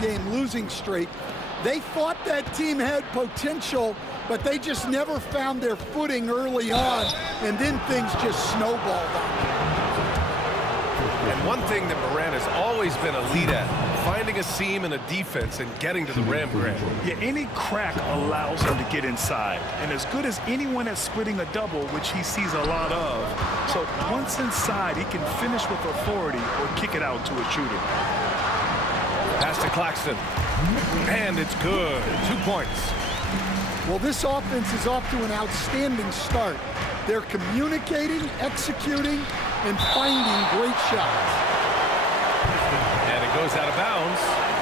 game losing streak. They thought that team had potential, but they just never found their footing early on, and then things just snowballed on them. And one thing that Morant has always been elite at, finding a seam in a defense and getting to the rim, Grant. Yeah, any crack allows him to get inside. And as good as anyone at splitting a double, which he sees a lot of. So once inside, he can finish with authority or kick it out to a shooter. Pass to Claxton. And it's good. 2 points. Well, this offense is off to an outstanding start. They're communicating, executing, and finding great shots. And it goes out of bounds.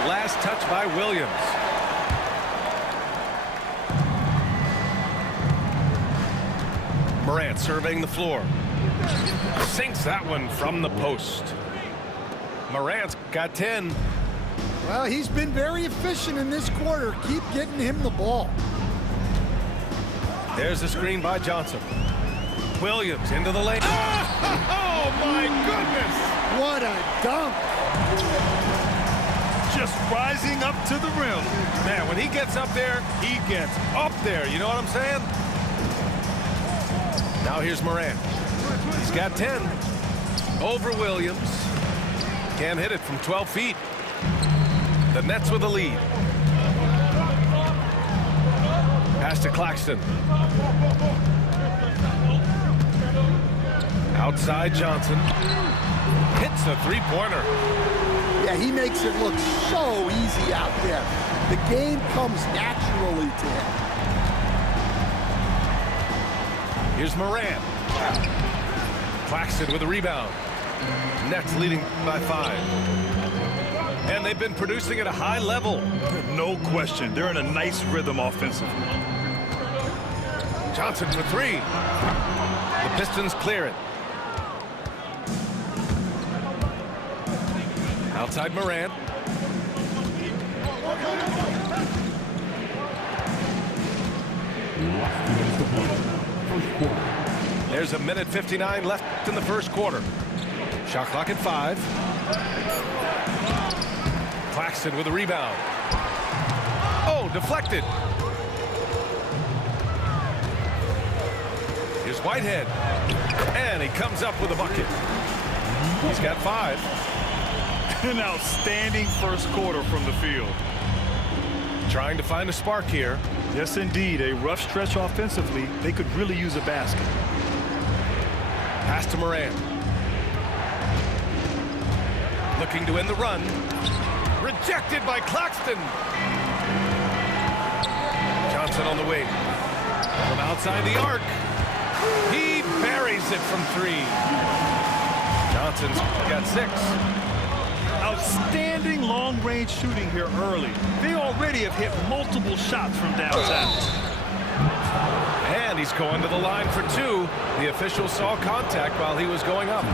Last touch by Williams. Morant surveying the floor. Sinks that one from the post. Morant's got 10. Well, he's been very efficient in this quarter. Keep getting him the ball. There's the screen by Johnson. Williams into the lane. Oh, my goodness! What a dunk! Just rising up to the rim. Man, when he gets up there, he gets up there. You know what I'm saying? Now here's Morant. He's got 10. Over Williams. Can't hit it from 12 feet. The Nets with the lead. Pass to Claxton. Outside Johnson. Hits a three-pointer. Yeah, he makes it look so easy out there. The game comes naturally to him. Here's Morant. Claxton with a rebound. Nets leading by 5. And they've been producing at a high level. No question. They're in a nice rhythm offensively. Johnson for 3. The Pistons clear it. Outside Morant. There's a minute 59 left in the first quarter. Shot clock at 5. Claxton with a rebound. Oh, deflected. Here's Whitehead. And he comes up with a bucket. He's got 5. An outstanding first quarter from the field. Trying to find a spark here. Yes, indeed. A rough stretch offensively. They could really use a basket. Pass to Morant. Looking to end the run. Rejected by Claxton. Johnson on the wing. From outside the arc. He buries it from 3. Johnson's got 6. Outstanding long-range shooting here early. They already have hit multiple shots from downtown. And he's going to the line for 2. The official saw contact while he was going up.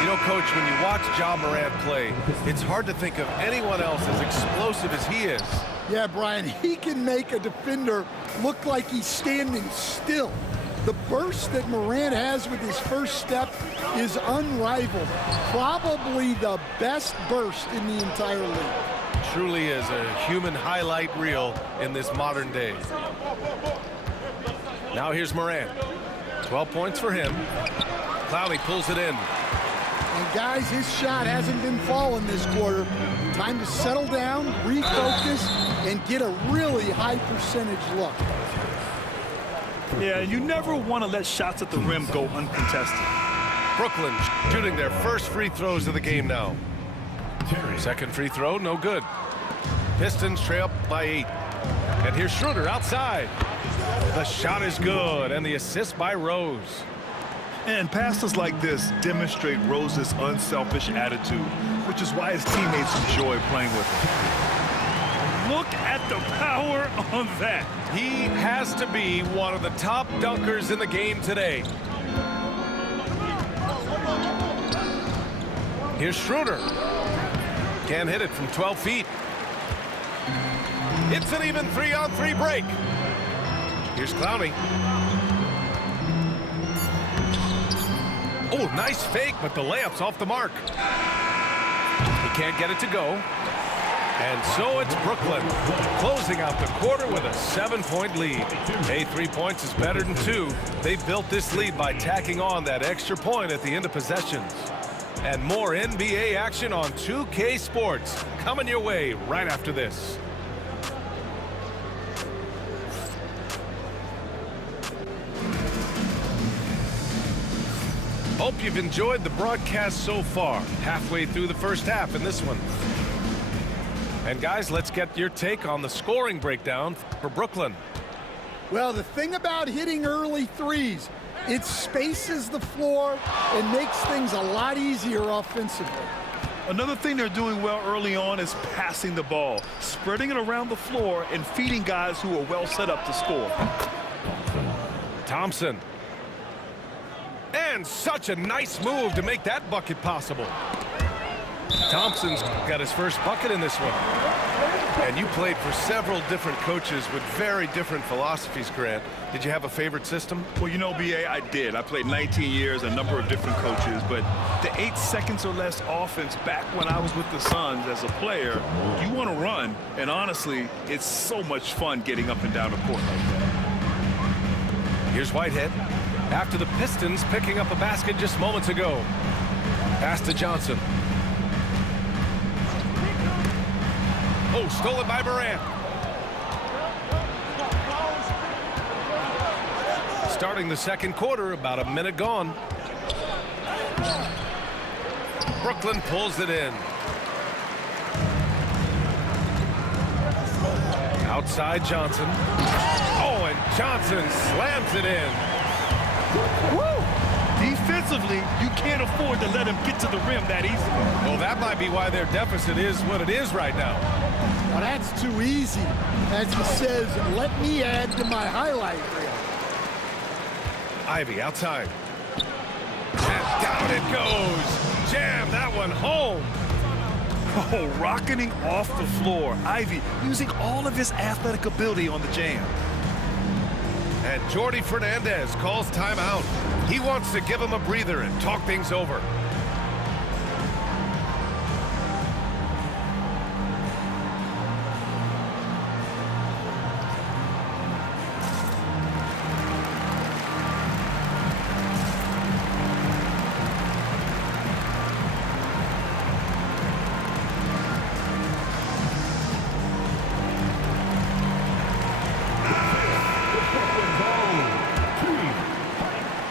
You know, Coach, when you watch Ja Morant play, it's hard to think of anyone else as explosive as he is. Yeah, Brian, he can make a defender look like he's standing still. The burst that Morant has with his first step is unrivaled. Probably the best burst in the entire league. Truly is a human highlight reel in this modern day. Now here's Morant. 12 points for him. Clowney pulls it in. And guys, his shot hasn't been falling this quarter. Time to settle down, refocus, and get a really high percentage look. Yeah, you never want to let shots at the rim go uncontested. Brooklyn shooting their first free throws of the game now. Second free throw, no good. Pistons trail by 8. And here's Schroeder outside. The shot is good, and the assist by Rose. And passes like this demonstrate Rose's unselfish attitude, which is why his teammates enjoy playing with him. Look at the power on that. He has to be one of the top dunkers in the game today. Here's Schroeder. Can't hit it from 12 feet. It's an even 3-on-3 break. Here's Clowney. Oh, nice fake, but the layup's off the mark. He can't get it to go. And so it's Brooklyn closing out the quarter with a 7-point lead. Hey, 3 points is better than 2. They built this lead by tacking on that extra point at the end of possessions. And more NBA action on 2K Sports coming your way right after this. Hope you've enjoyed the broadcast so far. Halfway through the first half in this one. And guys, let's get your take on the scoring breakdown for Brooklyn. Well, the thing about hitting early threes, it spaces the floor and makes things a lot easier offensively. Another thing they're doing well early on is passing the ball, spreading it around the floor and feeding guys who are well set up to score. Thompson. And such a nice move to make that bucket possible. Thompson's got his first bucket in this one. And you played for several different coaches with very different philosophies, Grant. Did you have a favorite system? Well, you know, B.A., I did. I played 19 years, a number of different coaches, but the 8 seconds or less offense back when I was with the Suns as a player, you want to run, and honestly, it's so much fun getting up and down the court like that. Here's Whitehead. After the Pistons picking up a basket just moments ago. Pass to Johnson. Oh, stolen by Morant. Starting the second quarter, about a minute gone. Brooklyn pulls it in. Outside Johnson. Oh, and Johnson slams it in. Woo! Defensively, you can't afford to let him get to the rim that easily. Well, that might be why their deficit is what it is right now. Well, that's too easy. As he says, let me add to my highlight reel. Ivy outside. And down it goes. Jam that one home. Oh, rocketing off the floor. Ivy using all of his athletic ability on the jam. And Jordi Fernandez calls timeout. He wants to give him a breather and talk things over.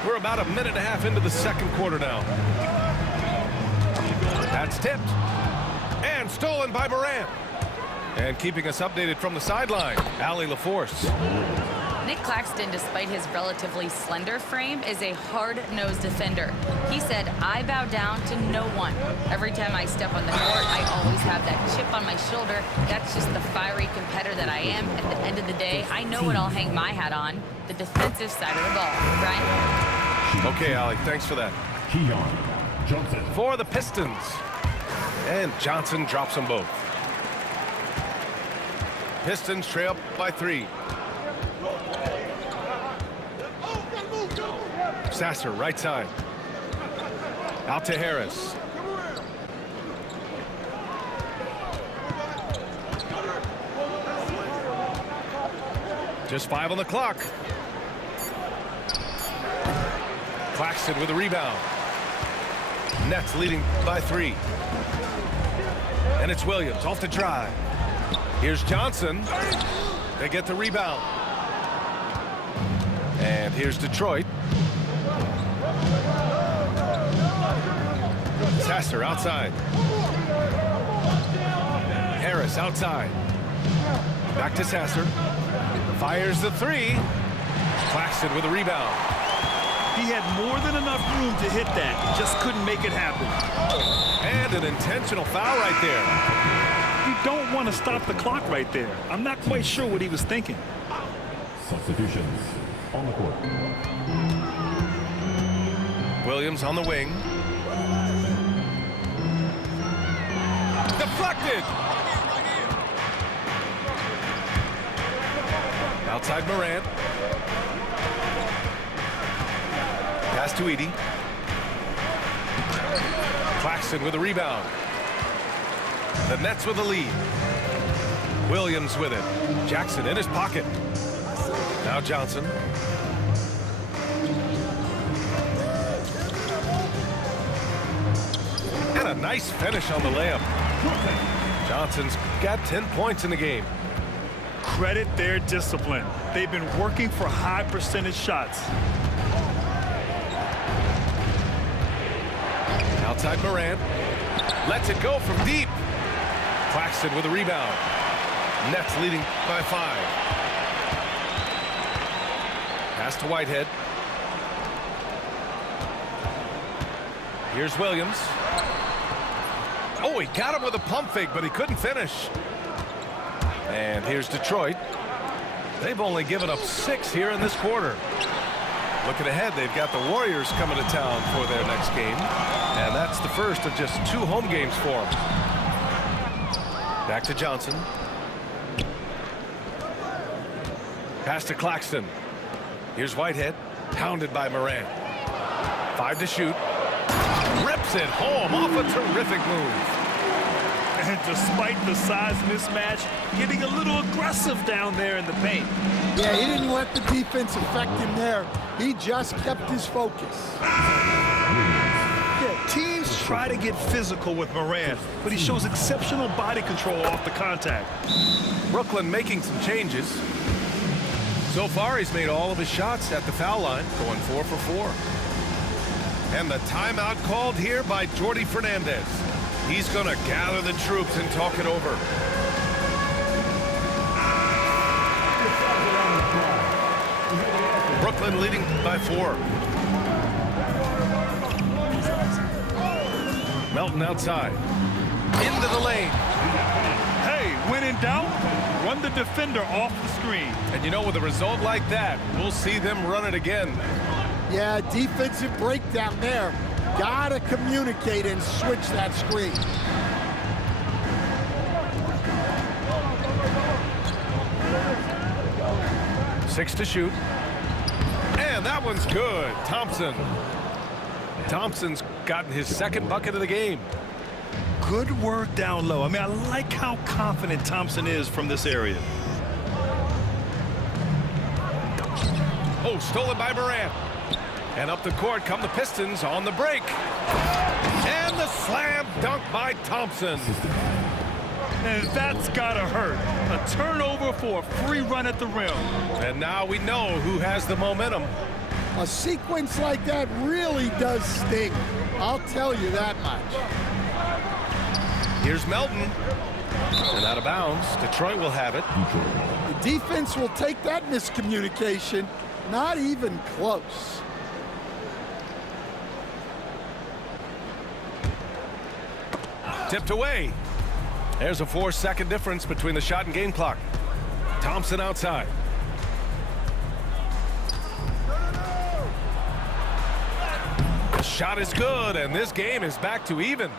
We're about a minute and a half into the second quarter now. That's tipped. And stolen by Morant. And keeping us updated from the sideline, Allie LaForce. Nick Claxton, despite his relatively slender frame, is a hard-nosed defender. He said, I bow down to no one. Every time I step on the court, I always have that chip on my shoulder. That's just the fiery competitor that I am. At the end of the day, I know what I'll hang my hat on, the defensive side of the ball. Brian? Okay, Allie, thanks for that. Keon Johnson. For the Pistons. And Johnson drops them both. Pistons trail by 3. Sasser, right side. Out to Harris. Just 5 on the clock. Claxton with a rebound. Nets leading by 3. And it's Williams off the drive. Here's Johnson. They get the rebound. And here's Detroit. Sasser outside. Harris outside. Back to Sasser. Fires the 3. Claxton with a rebound. He had more than enough room to hit that. Just couldn't make it happen. And an intentional foul right there. You don't want to stop the clock right there. I'm not quite sure what he was thinking. Substitutions on the court. Williams on the wing. Deflected. Outside Morant. Pass to Edey. Claxton with a rebound. The Nets with the lead. Williams with it. Jackson in his pocket. Now Johnson. And a nice finish on the layup. Johnson's got 10 points in the game. Credit their discipline. They've been working for high percentage shots. Outside Morant. Lets it go from deep. Claxton with a rebound. Nets leading by 5. Pass to Whitehead. Here's Williams. Oh, he got him with a pump fake, but he couldn't finish. And here's Detroit. They've only given up 6 here in this quarter. Looking ahead, they've got the Warriors coming to town for their next game. And that's the first of just 2 home games for them. Back to Johnson. Pass to Claxton. Here's Whitehead. Pounded by Morant. 5 to shoot. Rips it home off a terrific move. And despite the size mismatch, getting a little aggressive down there in the paint. Yeah, he didn't let the defense affect him there. He just kept his focus. Yeah, teams try to get physical with Morant, but he shows exceptional body control off the contact. Brooklyn making some changes. So far, he's made all of his shots at the foul line, going 4 for 4. And the timeout called here by Jordi Fernandez. He's going to gather the troops and talk it over. Brooklyn leading by 4. Melton outside. Into the lane. Hey, when in doubt, run the defender off the screen. And you know, with a result like that, we'll see them run it again. Yeah, defensive breakdown there. Gotta communicate and switch that screen. Six to shoot. And that one's good. Thompson. Thompson's gotten his 2nd bucket of the game. Good work down low. I mean, I like how confident Thompson is from this area. Oh, stolen by Morant. And up the court come the Pistons on the break. And the slam dunk by Thompson. And that's gotta hurt. A turnover for a free run at the rim. And now we know who has the momentum. A sequence like that really does sting. I'll tell you that much. Here's Melton. And out of bounds. Detroit will have it. The defense will take that miscommunication. Not even close. Tipped away. There's a 4-second difference between the shot and game clock. Thompson outside. The shot is good, and this game is back to even.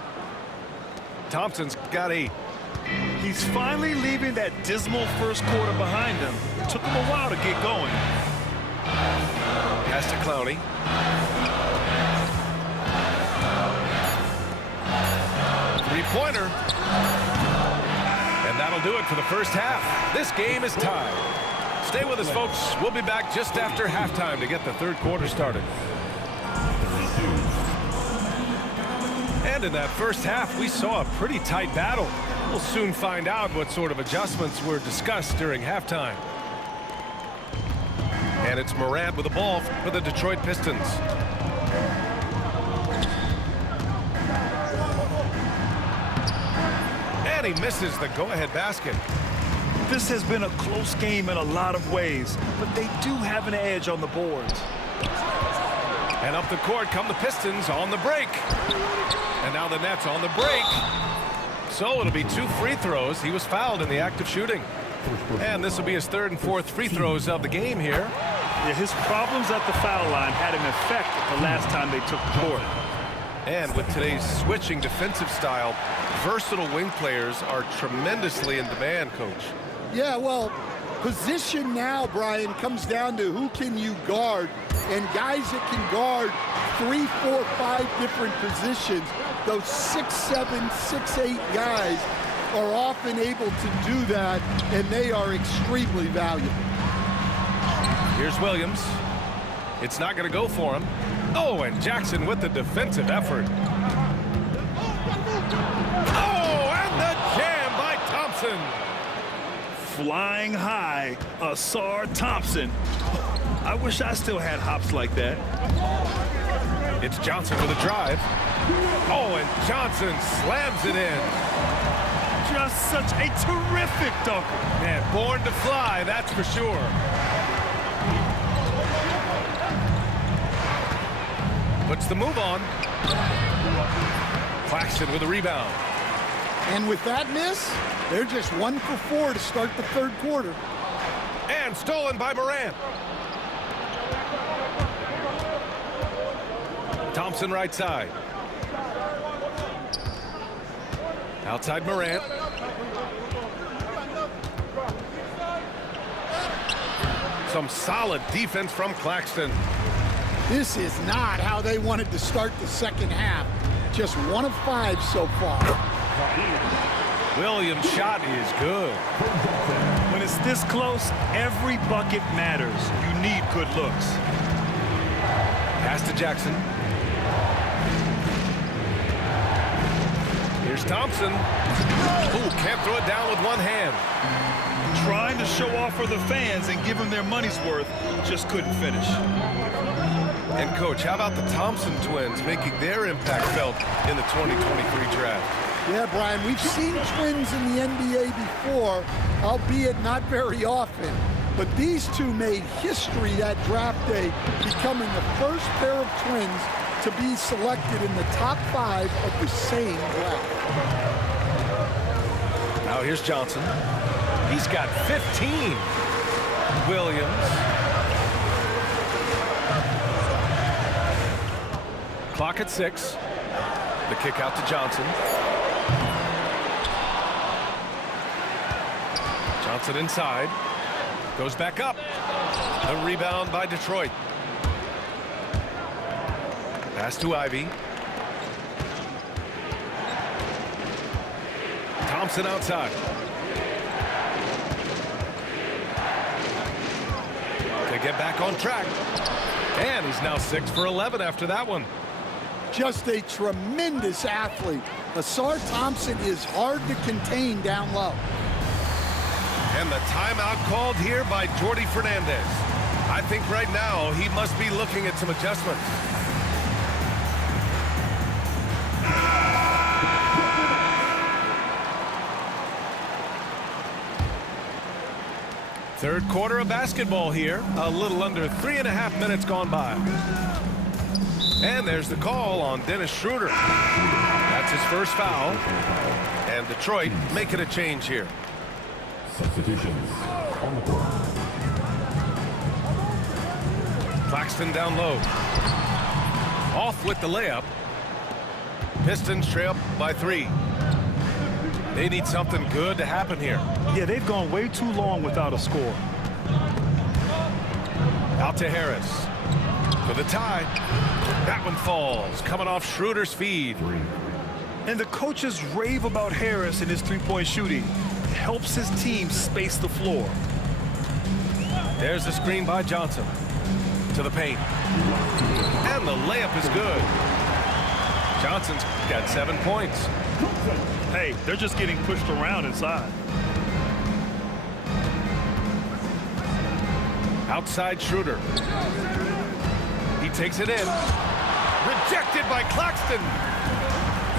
Thompson's got 8. He's finally leaving that dismal first quarter behind him. It took him a while to get going. Pass to Clowney. Three-pointer. And that'll do it for the first half. This game is tied. Stay with us, folks. We'll be back just after halftime to get the 3rd quarter started. And in that first half, we saw a pretty tight battle. We'll soon find out what sort of adjustments were discussed during halftime. And it's Morant with the ball for the Detroit Pistons. And he misses the go-ahead basket. This has been a close game in a lot of ways, but they do have an edge on the boards. And up the court come the Pistons on the break. And now the Nets on the break. So it'll be 2 free throws. He was fouled in the act of shooting. And this will be his 3rd and 4th free throws of the game here. Yeah, his problems at the foul line had an effect the last time they took the court. And with today's switching defensive style, versatile wing players are tremendously in demand, Coach. Yeah, well, position now, Brian, comes down to who can you guard. And guys that can guard 3, 4, 5 different positions, those 6'7", 6'8" guys are often able to do that, and they are extremely valuable. Here's Williams. It's not going to go for him. Oh, and Jackson with the defensive effort. Oh, and the jam by Thompson. Flying high, Ausar Thompson. I wish I still had hops like that. It's Johnson with a drive. Oh, and Johnson slams it in. Just such a terrific dunker. Man, born to fly, that's for sure. Puts the move on. Claxton with a rebound. And with that miss, they're just 1 for 4 to start the third quarter. And stolen by Morant. Thompson right side. Outside Morant. Some solid defense from Claxton. This is not how they wanted to start the second half. Just 1 of 5 so far. Williams' shot is good. When it's this close, every bucket matters. You need good looks. Pass to Jackson. Here's Thompson. Ooh, can't throw it down with one hand. Trying to show off for the fans and give them their money's worth, just couldn't finish. And, Coach, how about the Thompson twins making their impact felt in the 2023 draft? Yeah, Brian, we've seen twins in the NBA before, albeit not very often. But these two made history that draft day, becoming the first pair of twins to be selected in the top 5 of the same draft. Now here's Johnson. He's got 15. Williams. Clock at 6. The kick out to Johnson. Johnson inside. Goes back up. The rebound by Detroit. Pass to Ivy. Thompson outside. To get back on track. And he's now 6 for 11 after that one. Just a tremendous athlete. Ausar Thompson is hard to contain down low. And the timeout called here by Jordi Fernandez. I think right now he must be looking at some adjustments. Third quarter of basketball here. A little under 3.5 minutes gone by. And there's the call on Dennis Schroeder. That's his first foul. And Detroit making a change here. Substitutions on the court. Claxton down low. Off with the layup. Pistons trail by 3. They need something good to happen here. Yeah, they've gone way too long without a score. Out to Harris. For the tie. That one falls. Coming off Schroeder's feed. And the coaches rave about Harris and his three-point shooting. It helps his team space the floor. There's the screen by Johnson. To the paint. And the layup is good. Johnson's got 7 points. Hey, they're just getting pushed around inside. Outside Schroeder. He takes it in. Rejected by Claxton.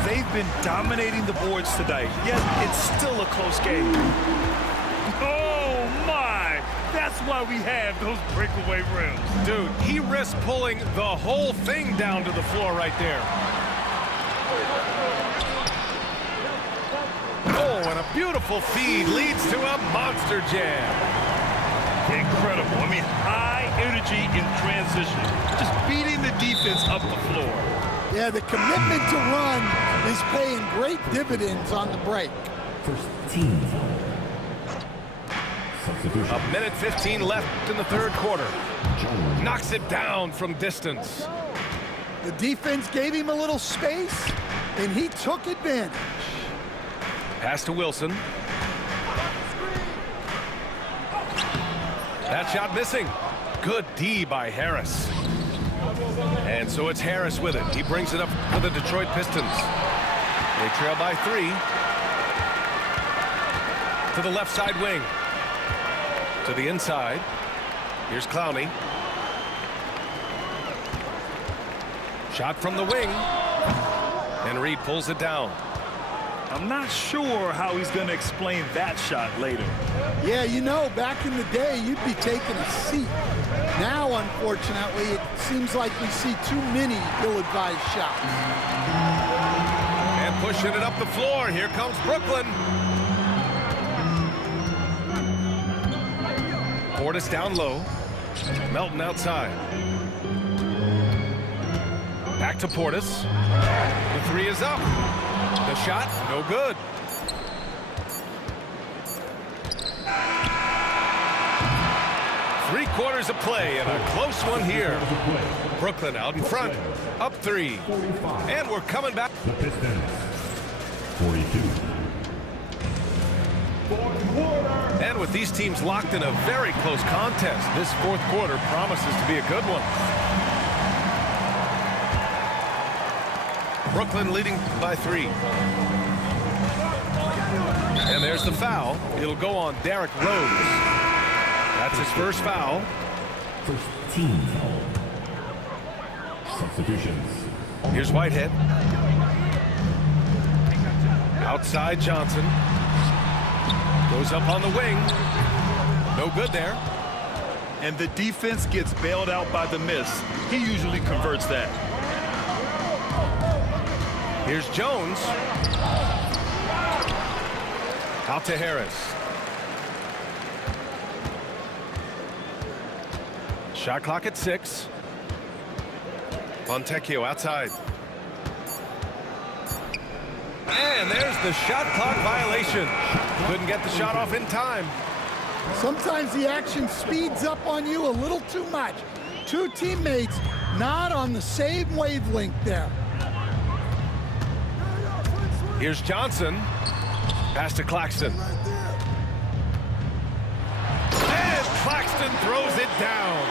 They've been dominating the boards tonight, yet it's still a close game. Oh, my! That's why we have those breakaway rims. Dude, he risked pulling the whole thing down to the floor right there. Oh, and a beautiful feed leads to a monster jam. Incredible. I mean, high energy in transition. Just beating the defense up the floor. Yeah, the commitment to run is paying great dividends on the break. First team. Substitution. A minute 15 left in the third quarter. Jones. Knocks it down from distance. The defense gave him a little space, and he took advantage. Pass to Wilson. That shot missing. Good D by Harris. And so it's Harris with it. He brings it up for the Detroit Pistons. They trail by 3. To the left side wing. To the inside. Here's Clowney. Shot from the wing. And Reed pulls it down. I'm not sure how he's going to explain that shot later. Yeah, you know, back in the day, you'd be taking a seat. Now, unfortunately, it seems like we see too many ill-advised shots. And pushing it up the floor. Here comes Brooklyn. Portis down low. Melton outside. Back to Portis. The 3 is up. The shot, no good. Three-quarters of play and a close one here. Brooklyn out in front, up 3. And we're coming back. The Pistons. 42. And with these teams locked in a very close contest, this fourth quarter promises to be a good one. Brooklyn leading by 3. And there's the foul. It'll go on Derrick Rose. That's his first foul. First team foul. Substitutions. Here's Whitehead. Outside Johnson. Goes up on the wing. No good there. And the defense gets bailed out by the miss. He usually converts that. Here's Jones. Out to Harris. Shot clock at 6. Fontecchio outside. And there's the shot clock violation. Couldn't get the shot off in time. Sometimes the action speeds up on you a little too much. Two teammates not on the same wavelength there. Here's Johnson. Pass to Claxton. And Claxton throws it down.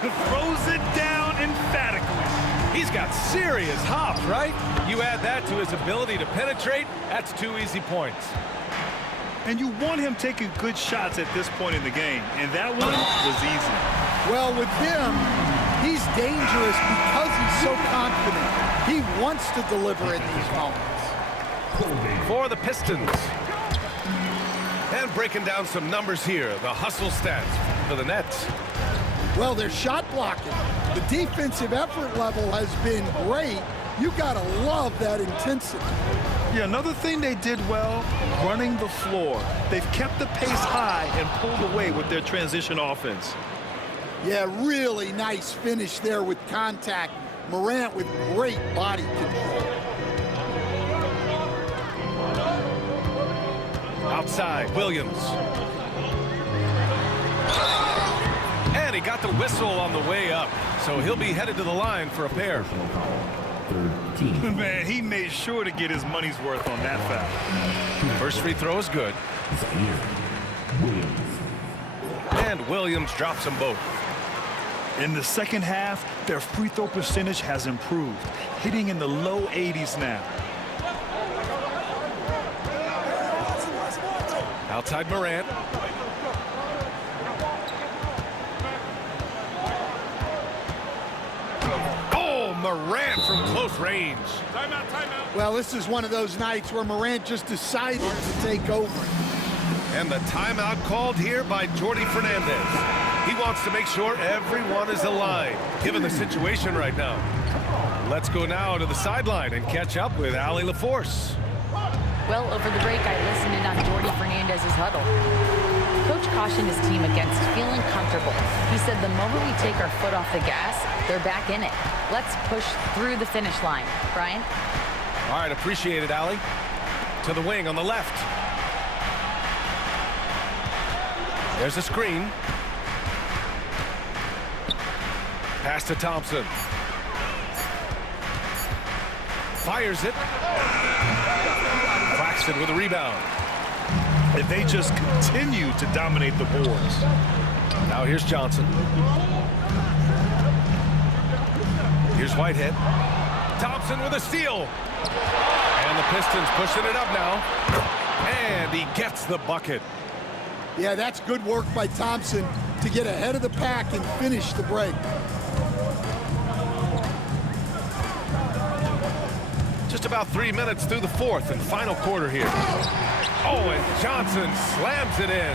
Throws it down emphatically. He's got serious hops, right? You add that to his ability to penetrate, that's 2 easy points. And you want him taking good shots at this point in the game. And that one was easy. Well, with him, he's dangerous because he's so confident. He wants to deliver in these moments. For the Pistons. And breaking down some numbers here, the hustle stats for the Nets. Well, they're shot blocking. The defensive effort level has been great. You gotta love that intensity. Yeah, another thing they did well, running the floor. They've kept the pace high and pulled away with their transition offense. Yeah, really nice finish there with contact. Morant with great body control. Outside, Williams. And he got the whistle on the way up, so he'll be headed to the line for a pair. Third team. Man, he made sure to get his money's worth on that foul. First free throw is good. Zaire Williams. And Williams drops them both. In the second half, their free throw percentage has improved, hitting in the low 80s now. Outside Morant. Oh, Morant from close range. Timeout, timeout. Well, this is one of those nights where Morant just decided to take over. And the timeout called here by Jordi Fernandez. He wants to make sure everyone is aligned, given the situation right now. Let's go now to the sideline and catch up with Allie LaForce. Well, over the break, I listened in on Jordi Fernandez's huddle. Coach cautioned his team against feeling comfortable. He said the moment we take our foot off the gas, they're back in it. Let's push through the finish line. Brian? All right, appreciate it, Allie. To the wing on the left. There's a screen. Pass to Thompson. Fires it. Claxton with a rebound. And they just continue to dominate the boards. Now here's Johnson. Here's Whitehead. Thompson with a steal. And the Pistons pushing it up now. And he gets the bucket. Yeah, that's good work by Thompson to get ahead of the pack and finish the break. Just about 3 minutes through the fourth and final quarter here. Oh, and Johnson slams it in.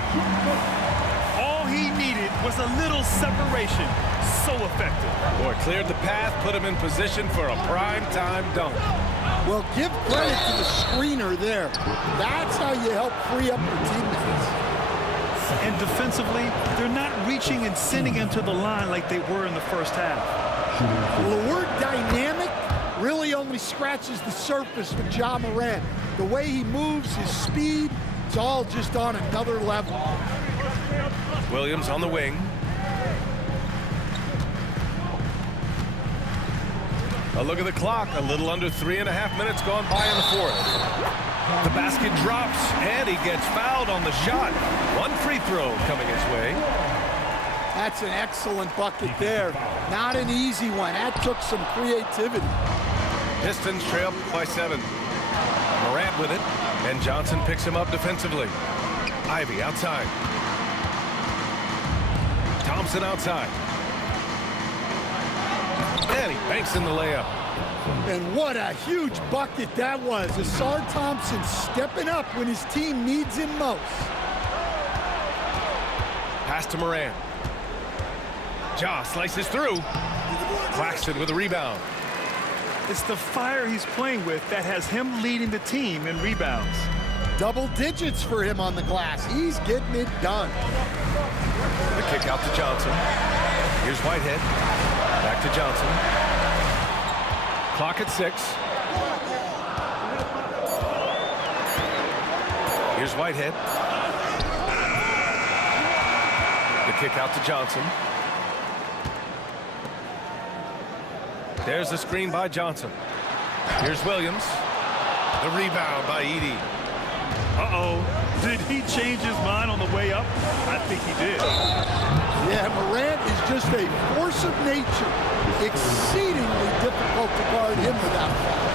All he needed was a little separation. So effective. Boy, cleared the path, put him in position for a prime-time dunk. Well, give credit to the screener there. That's how you help free up your teammates. And defensively, they're not reaching and sending him to the line like they were in the first half. Well, the word dynamic really only scratches the surface with Ja Morant. The way he moves, his speed, it's all just on another level. Williams on the wing. A look at the clock. A little under 3.5 minutes gone by in the fourth. The basket drops, and he gets fouled on the shot. One free throw coming his way. That's an excellent bucket there. Not an easy one. That took some creativity. Pistons trail by 7. Morant with it, and Johnson picks him up defensively. Ivy outside. Thompson outside. And he banks in the layup. And what a huge bucket that was. Ausar Thompson stepping up when his team needs him most. Pass to Morant. Ja slices through. Claxton with a rebound. It's the fire he's playing with that has him leading the team in rebounds. Double digits for him on the glass. He's getting it done. The kick out to Johnson. Here's Whitehead. Back to Johnson. Clock at 6. Here's Whitehead. The kick out to Johnson. There's the screen by Johnson. Here's Williams. The rebound by Edey. Uh-oh. Did he change his mind on the way up? I think he did. Yeah, Morant is just a force of nature. Exceedingly difficult to guard him without a foul.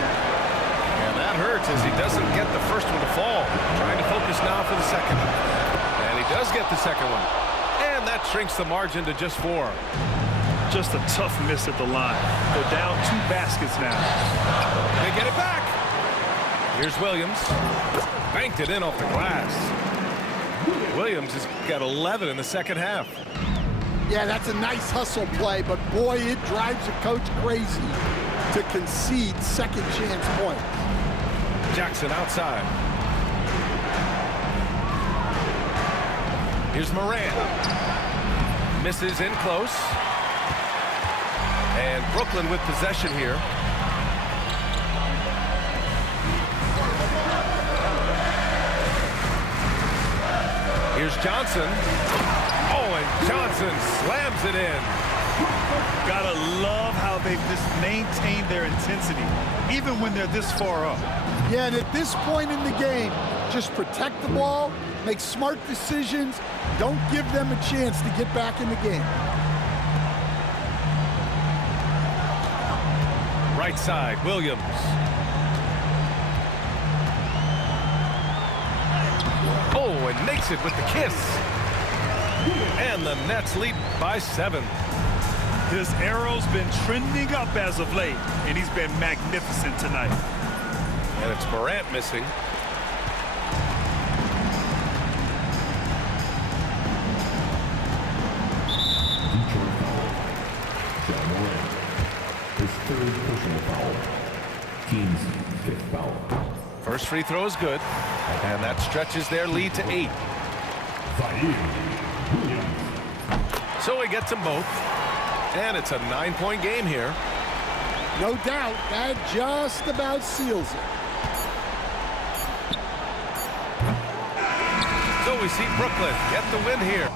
And that hurts as he doesn't get the first one to fall. Trying to focus now for the second. And he does get the second one. And that shrinks the margin to just 4. Just a tough miss at the line. They're down 2 baskets now. They get it back. Here's Williams. Banked it in off the glass. Williams has got 11 in the second half. Yeah, that's a nice hustle play, but boy, it drives a coach crazy to concede second chance points. Jackson outside. Here's Morant. Misses in close. And Brooklyn with possession here. Here's Johnson. Oh, and Johnson slams it in. Gotta love how they've just maintained their intensity, even when they're this far up. Yeah, and at this point in the game, just protect the ball, make smart decisions, don't give them a chance to get back in the game. Right side, Williams. Oh, and makes it with the kiss. And the Nets lead by 7. His arrow's been trending up as of late, and he's been magnificent tonight. And it's Morant missing. Detroit foul. Ja Morant. His 3rd personal foul. Team's 5th foul. First free throw is good. And that stretches their lead to 8. Zaire Williams. So he gets them both. And it's a 9-point game here. No doubt, that just about seals it. So we see Brooklyn get the win here.